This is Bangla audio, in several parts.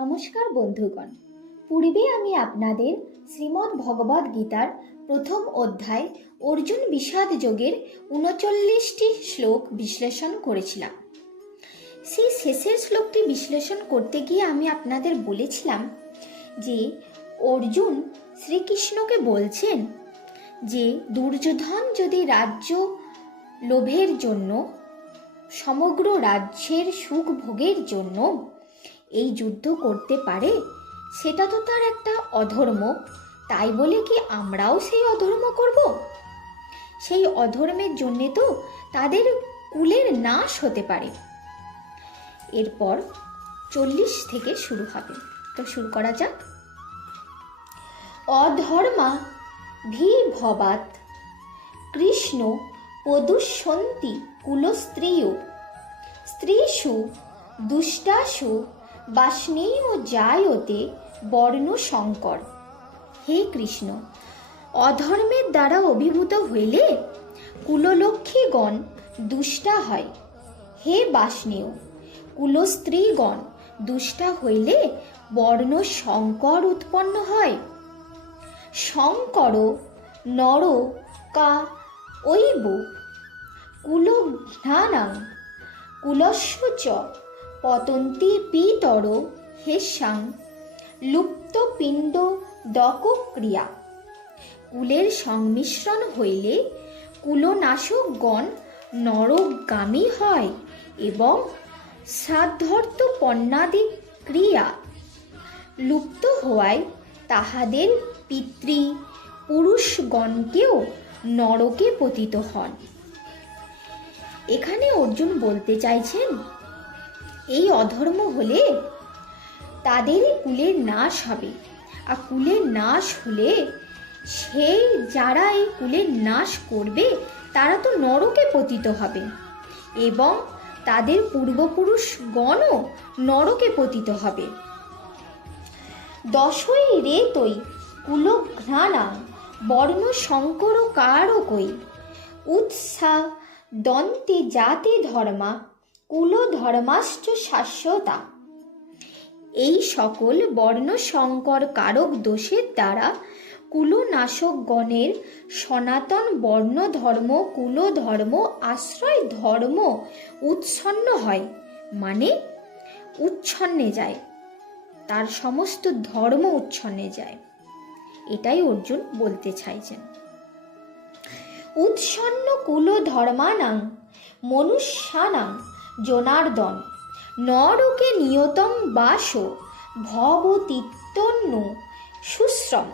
নমস্কার বন্ধুগণ। পূর্বে আমি আপনাদের শ্রীমদ্ ভগবদ গীতার প্রথম অধ্যায় অর্জুন বিষাদ যোগের উনচল্লিশটি শ্লোক বিশ্লেষণ করেছিলাম। সেই শেষের শ্লোকটি বিশ্লেষণ করতে গিয়ে আমি আপনাদের বলেছিলাম যে, অর্জুন শ্রীকৃষ্ণকে বলছেন যে, দুর্যোধন যদি রাজ্য লোভের জন্য, সমগ্র রাজ্যের সুখ ভোগের জন্য এই যুদ্ধ করতে পারে? সেটা তো তার একটা অধর্ম। তাই বলে কি আমরাও সেই অধর্ম করব? সেই অধর্মের জন্যে তো তাদের কুলের নাশ হতে পারে। এরপর চল্লিশ থেকে শুরু হবে। তো শুরু করা যাক। অধর্মা ভি ভবাত কৃষ্ণ পদুষন্তি কুলস্ত্রিয় স্ত্রীষু, দুষ্টাসু বাষ্ণেয় জায়তে বর্ণ সংকর হে কৃষ্ণ, অধর্মের দ্বারা অভিভূত হইলে কুললক্ষ্মীগণ দুষ্টা হয়। হে বাষ্ণেয় কুলস্ত্রীগণ দুষ্টা হইলে বর্ণ সংকর উৎপন্ন হয়। শঙ্কর নর কা ঐব, কুলঘ্নানাং, কুলস্য চ পতন্তি পিতর হেসাং, লুপ্ত পিণ্ড দকক্রিয়া। কুলের সংমিশ্রণ হইলে কুলনাশকগণ নরগামী হয় এবং শ্রাদ্ধর্ত পণ্যাদি ক্রিয়া লুপ্ত হওয়ায় তাহাদের পিতৃ পুরুষগণকেও নরকে পতিত হন। এখানে অর্জুন বলতে চাইছেন এই অধর্ম হলে তাদেরই কুলের নাশ হবে। আর কুলের নাশ হলে সেই যারা এই কুলের নাশ করবে, তারা তো নরকে পতিত হবে এবং তাদের পূর্বপুরুষ পূর্বপুরুষগণও নরকে পতিত হবে। দশই রে রেতই কুলঘ্রাণা বর্ণ শঙ্কর কারকই উৎসা, দন্তে জাতি ধর্মা কুল ধর্মাশ্চ শাশ্বতা। এই সকল বর্ণ সংকর কারক দোষের দ্বারা কুলনাশকগণের সনাতন বর্ণ ধর্ম কুল ধর্ম আশ্রয় ধর্ম উৎসন্ন হয় মানে উচ্ছন্নে যায়। তার সমস্ত ধর্ম উচ্ছন্নে যায়। এটাই অর্জুন বলতে চাইছেন। উৎসন্ন কুল ধর্মানাং মনুষ্যানাং জনার্দন। নরকে নিয়তম বাস ভবতিত্তন্য সুশ্রম।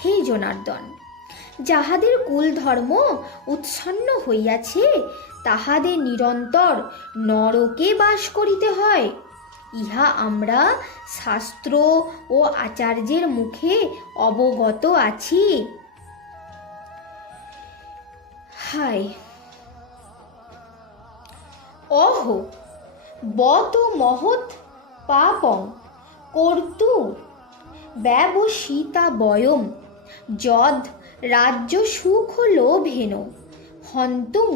হে জনার্দন, যাহাদের কুল ধর্ম উৎসন্ন হইয়াছে, তাহাদের নিরন্তর নরকে বাস করিতে হয়। ইহা আমরা শাস্ত্র ও আচার্যের মুখে অবগত আছি। হায় অহ বত মহৎ পাপং কর্তু। ব্যবসিতা বয়ম, যদ রাজ্য সুখ লোভেন হন্তুং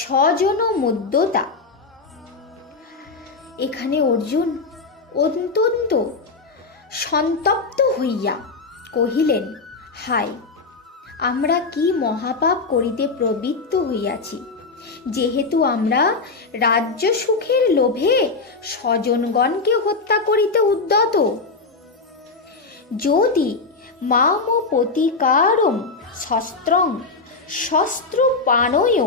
স্বজন মদ্যতা। এখানে অর্জুন অত্যন্ত সন্তপ্ত হইয়া কহিলেন, হায়, আমরা কি মহাপাপ করিতে প্রবৃত্ত হইয়াছি? যেহেতু আমরা রাজ্য সুখের লোভে স্বজনগণকে হত্যা করিতে উদ্যত। যদি মাম প্রতিকারম শস্ত্রং শস্ত্র পানয়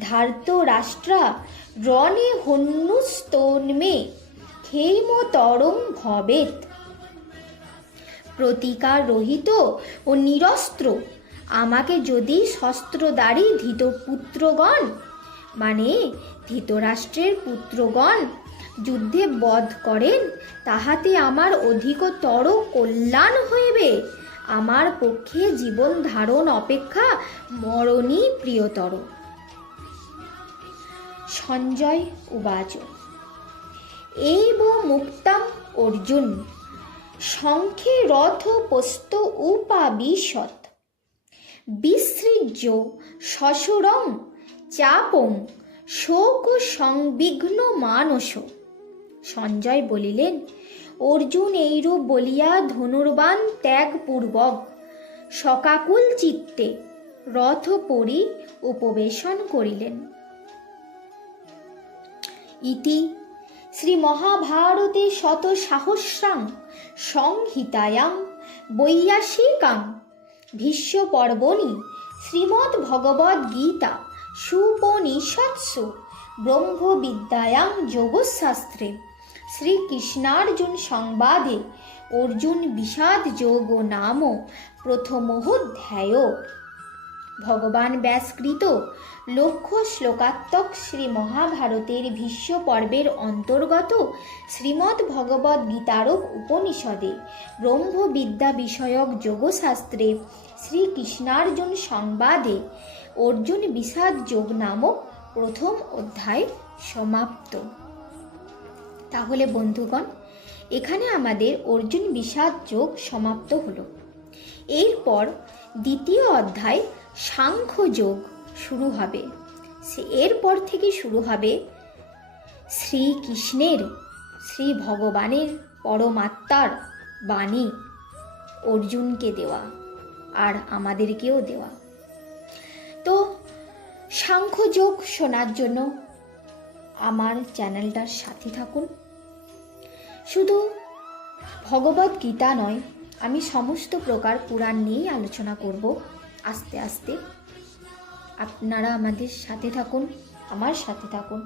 ধার্ত রাষ্ট্রা রণে হন্যুস্তন্মে ক্ষেমতরং ভবেত প্রতিকার রহিত ও নিরস্ত্র আমাকে যদি শস্ত্রদারী ধৃত পুত্রগণ মানে ধৃতরাষ্ট্রের পুত্রগণ, যুদ্ধে বধ করেন, তাহাতে আমার অধিকতর কল্যাণ হইবে। আমার পক্ষে জীবন ধারণ অপেক্ষা মরণই প্রিয়তর। সঞ্জয় উবাচ। এইব মুক্তাম অর্জুন, শঙ্খে রথ পোস্ত উপাবিশত। বিসৃজ্য শ্বশুরং চাপং শোক সংবিঘ্ন মানস। সঞ্জয় বলিলেন, অর্জুন এইরূপ বলিয়া ধনুর্বান ত্যাগপূর্বক শকাকুল চিত্তে রথ পরি উপবেশন করিলেন। ইতি শ্রী মহাভারতে শত সাহস্রাং সংহিতায়াং বৈয়াসিকাং ভীষ্ম পর্বণি শ্রীমদ্ ভগবদ গীতা সুপনিষৎসু ব্রহ্মবিদ্যায়াং যোগশাস্ত্রে, শ্রীকৃষ্ণার্জুন সংবাদে, অর্জুন বিষাদ যোগ নাম প্রথমোধ্যায়। ভগবান ব্যাসকৃত লক্ষ্য শ্লোকাত্মক শ্রী মহাভারতের ভীষ্ম পর্বের অন্তর্গত শ্রীমদ্ ভগবদ গীতারক উপনিষদে ব্রহ্মবিদ্যা বিষয়ক যোগশাস্ত্রে শ্রীকৃষ্ণার্জুন সংবাদে অর্জুন বিষাদ যোগ নামক প্রথম অধ্যায় সমাপ্ত। তাহলে বন্ধুগণ, এখানে আমাদের অর্জুন বিষাদ যোগ সমাপ্ত হলো। এরপর দ্বিতীয় অধ্যায় সাংখ্য যোগ শুরু হবে। সে এরপর থেকে শুরু হবে শ্রীকৃষ্ণের শ্রী ভগবানের পরমাত্মার বাণী অর্জুনকে দেওয়া আর আমাদেরকেও দেওয়া। তো সাংখ্য যোগ শোনার জন্য আমার চ্যানেলটার সাথে থাকুন। শুধু ভগবত গীতা নয়, আমি সমস্ত প্রকার পুরাণ নিয়েই আলোচনা করব। আস্তে আস্তে আপনারা আমাদের সাথে থাকুন আমার সাথে থাকুন।